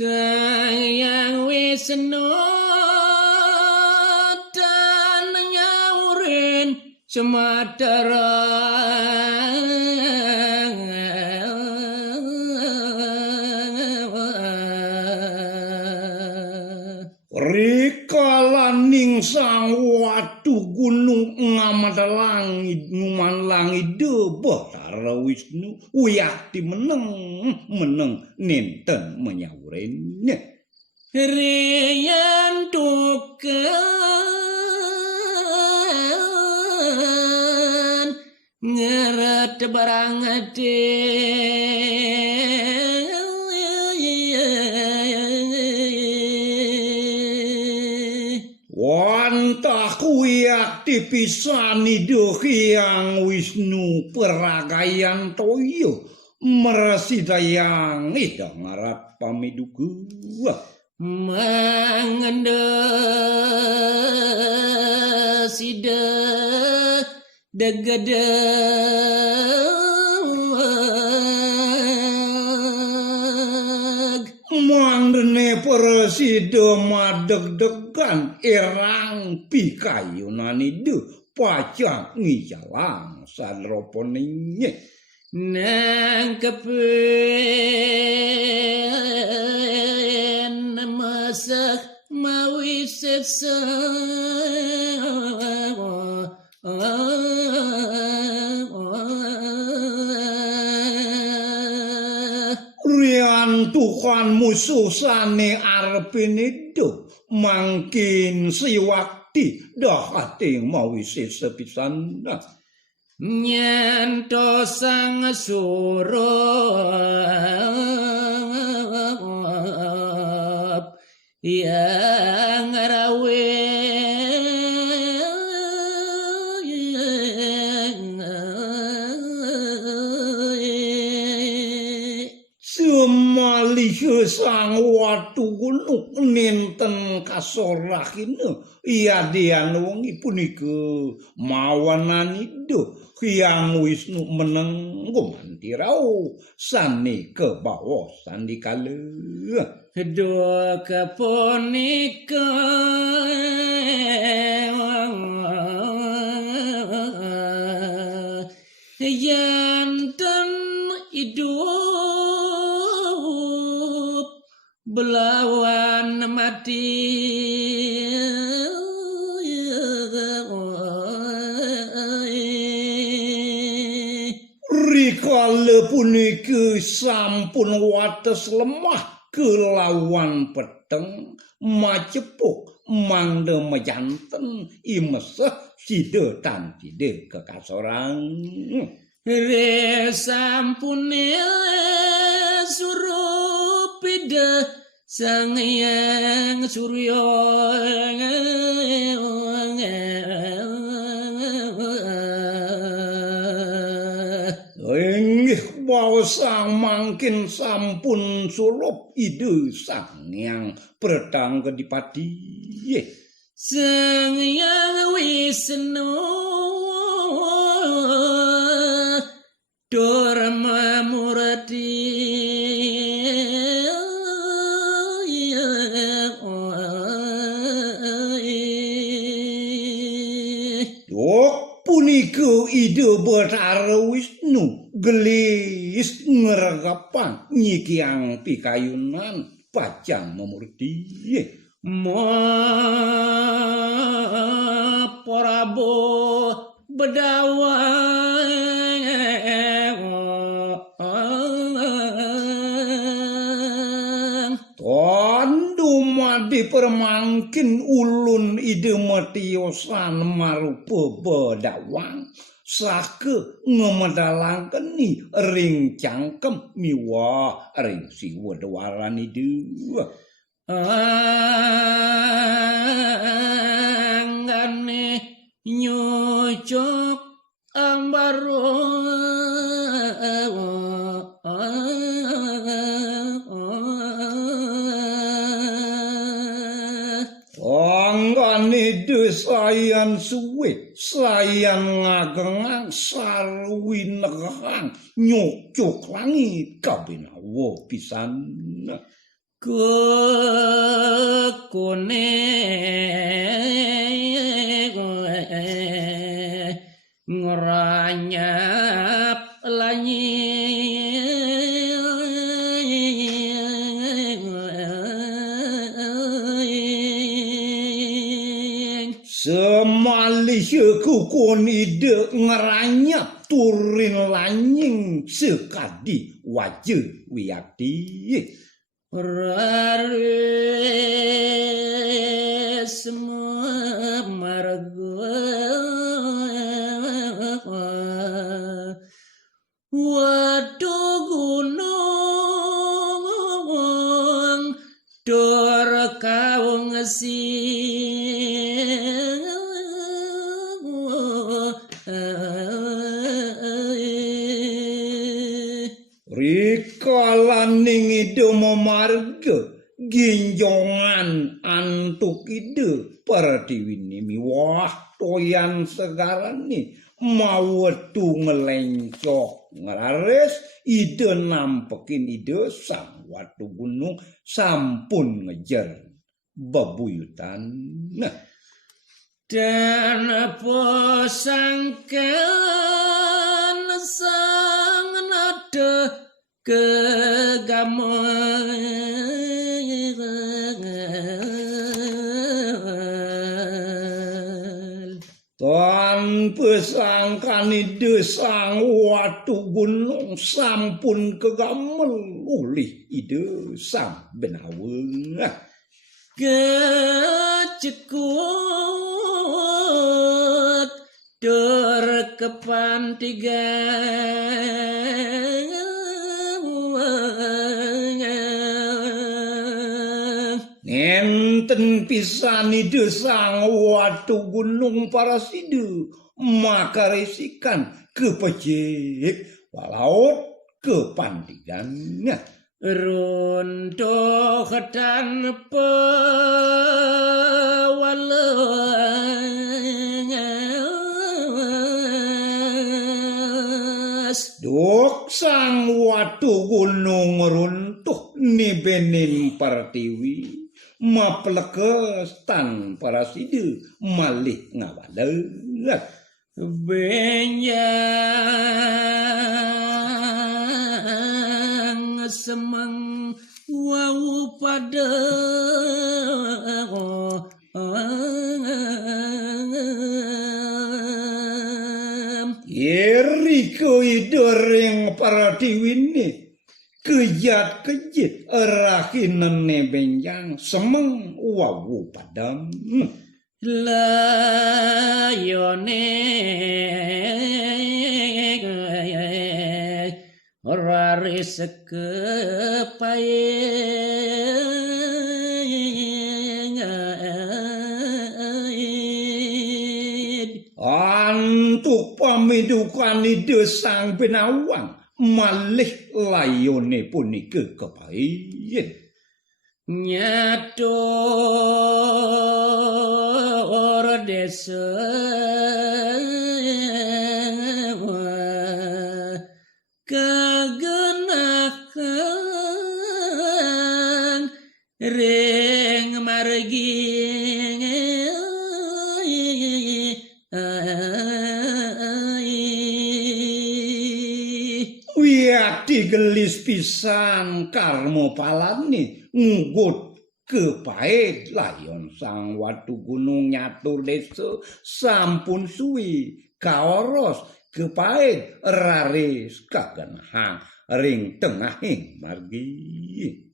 Sang Wisnu dan nyaurin Sumatera Rikalaning sang watu gunung ngamat langit nguman langit debah Tara Wisnu wiyakti meneng nenten menyawurnya Riyan tuken ngeret barang wantah wiyakti pisani Hyang Wisnu peragayan toyo meresidayang idang ngarat pamiduga mengendesida degedeg mandene presida madeg-degan irang pikayunan itu pacak ngijalang sadroponinge nangkepen masak mawiset rian tukan musuh sane arepin itu mangkin siwakti dahati mawisi sepisan nyanto sang surup yang rawe semalih sang watu gunung ninten kasorahina iya dian wengi punika mawanan itu Hyang Wisnu meneng gumantirau sani ke bawah sandi kala dua keponika yanten hidup belawan mati rikala punika sampun wates lemah kelawan peteng macepuk mangde mejanten imeseh sida tan sida kekasorang re sampune surupida sang yang surya inggih wawasang mangkin sampun sulup ide sang yang pretang kedipati sang yang Wisnu Dharma Murti punika ide Bathara Wisnu gelis ngregapan nyikiang pikayunan pacang memurti Prabu Bedawa Tondo madi permangkin ulun ide matiosan marupa bedawang sake ngemedalangkeni ring cangkem miwa ring siwa dewaran ide anggane nyocok ambaro anggane desayan suwe sayan ngagengang sarwi negang nyocok langit kabinawa pisan kune ngranyap langit semalih kukun ide ngeranyap turin lanying sekadi wajah wiyadi raris marga waduh gunung dor kaung rikalaning ide memarga ginjongan antuk ide perdiwini miwah toyan segarani mawetu ngelencok ngeraris ide nampekin ide sang watu gunung sampun ngejer bebuyutan dan posangkan sang nada kegamal tanpa sangkan ide sang watu gunung sampun kegamel oleh ide sang benaweng kecekut dor kepantigan enten pisan ide sang watu gunung Paraside makaresikan kepecik walaut kepantigannya runtuh dan pewalas duk sang watu gunung runtuh nibenin Pertiwi maplekes tan Paraside malih ngawales benjang semang wau pada Yeriko idering Paradiwini kejat-kejit rakinane benjang semeng wawu padam layone raris kepayeng antuk pamidukan ide sang benawang malih layone punika kepayen nyatur desa kagenakan ring margi wiyadi gelis pisan karmo palani ngugut kepaed layon sang watu gunung nyatur desa sampun suwi kaoros kepaed raris kagenahang ring tengahing margi